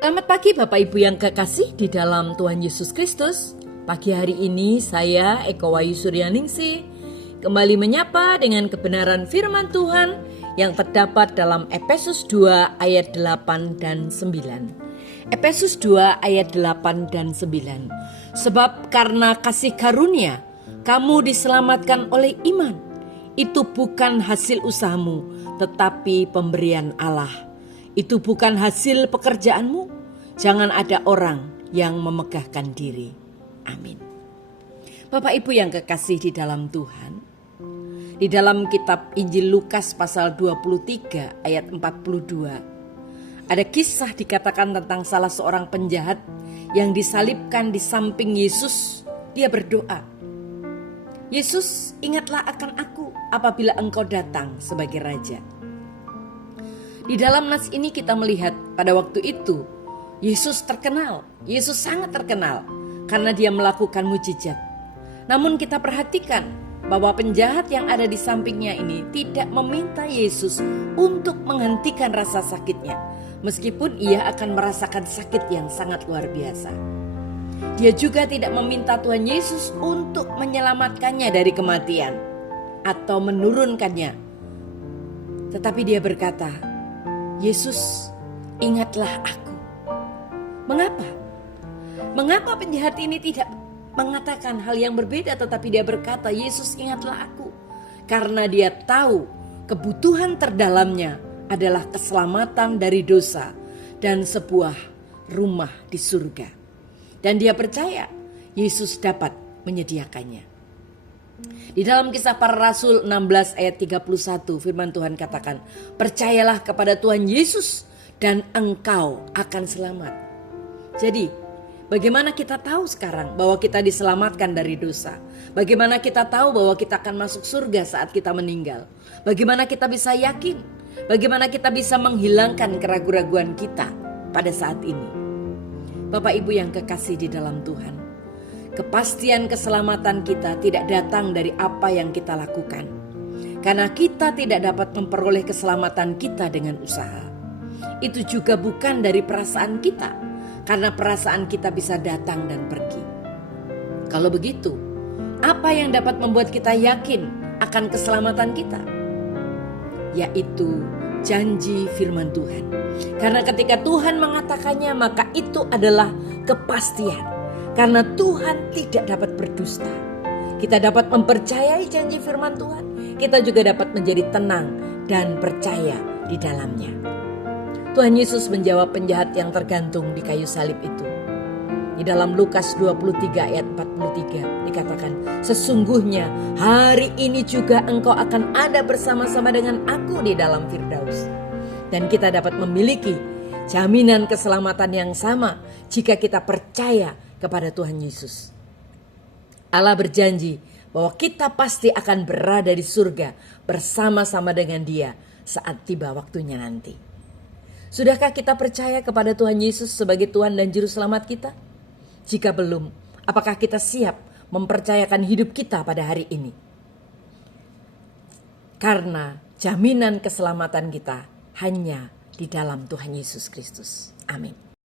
Selamat pagi Bapak Ibu yang kekasih di dalam Tuhan Yesus Kristus. Pagi hari ini saya Eko Wayu Suryaningsih kembali menyapa dengan kebenaran firman Tuhan yang terdapat dalam Efesus 2 ayat 8 dan 9. Efesus 2 ayat 8 dan 9. Sebab karena kasih karunia kamu diselamatkan oleh iman. Itu bukan hasil usahamu, tetapi pemberian Allah. Itu bukan hasil pekerjaanmu. Jangan ada orang yang memegahkan diri. Amin. Bapak Ibu yang kekasih di dalam Tuhan, di dalam kitab Injil Lukas pasal 23 ayat 42, ada kisah dikatakan tentang salah seorang penjahat yang disalibkan di samping Yesus. Dia berdoa, Yesus, ingatlah akan aku apabila engkau datang sebagai Raja. Di dalam nas ini kita melihat pada waktu itu Yesus terkenal, Yesus sangat terkenal karena dia melakukan mujizat. Namun kita perhatikan bahwa penjahat yang ada di sampingnya ini tidak meminta Yesus untuk menghentikan rasa sakitnya, meskipun ia akan merasakan sakit yang sangat luar biasa. Dia juga tidak meminta Tuhan Yesus untuk menyelamatkannya dari kematian atau menurunkannya. Tetapi dia berkata, Yesus, ingatlah aku. Mengapa? Mengapa penjahat ini tidak mengatakan hal yang berbeda, tetapi dia berkata, Yesus, ingatlah aku. Karena dia tahu kebutuhan terdalamnya adalah keselamatan dari dosa dan sebuah rumah di surga. Dan dia percaya Yesus dapat menyediakannya. Di dalam Kisah Para Rasul 16 ayat 31 firman Tuhan katakan, percayalah kepada Tuhan Yesus dan engkau akan selamat. Jadi bagaimana kita tahu sekarang bahwa kita diselamatkan dari dosa? Bagaimana kita tahu bahwa kita akan masuk surga saat kita meninggal? Bagaimana kita bisa yakin? Bagaimana kita bisa menghilangkan keraguan-raguan kita pada saat ini? Bapak Ibu yang kekasih di dalam Tuhan, kepastian keselamatan kita tidak datang dari apa yang kita lakukan. Karena kita tidak dapat memperoleh keselamatan kita dengan usaha. Itu juga bukan dari perasaan kita, karena perasaan kita bisa datang dan pergi. Kalau begitu, apa yang dapat membuat kita yakin akan keselamatan kita? Yaitu janji firman Tuhan. Karena ketika Tuhan mengatakannya, maka itu adalah kepastian. Karena Tuhan tidak dapat berdusta. Kita dapat mempercayai janji firman Tuhan. Kita juga dapat menjadi tenang dan percaya di dalamnya. Tuhan Yesus menjawab penjahat yang tergantung di kayu salib itu. Di dalam Lukas 23 ayat 43 dikatakan, sesungguhnya hari ini juga engkau akan ada bersama-sama dengan aku di dalam Firdaus. Dan kita dapat memiliki jaminan keselamatan yang sama jika kita percaya kepada Tuhan Yesus. Allah berjanji bahwa kita pasti akan berada di surga bersama-sama dengan Dia saat tiba waktunya nanti. Sudahkah kita percaya kepada Tuhan Yesus sebagai Tuhan dan Juru Selamat kita? Jika belum, apakah kita siap mempercayakan hidup kita pada hari ini? Karena jaminan keselamatan kita hanya di dalam Tuhan Yesus Kristus. Amin.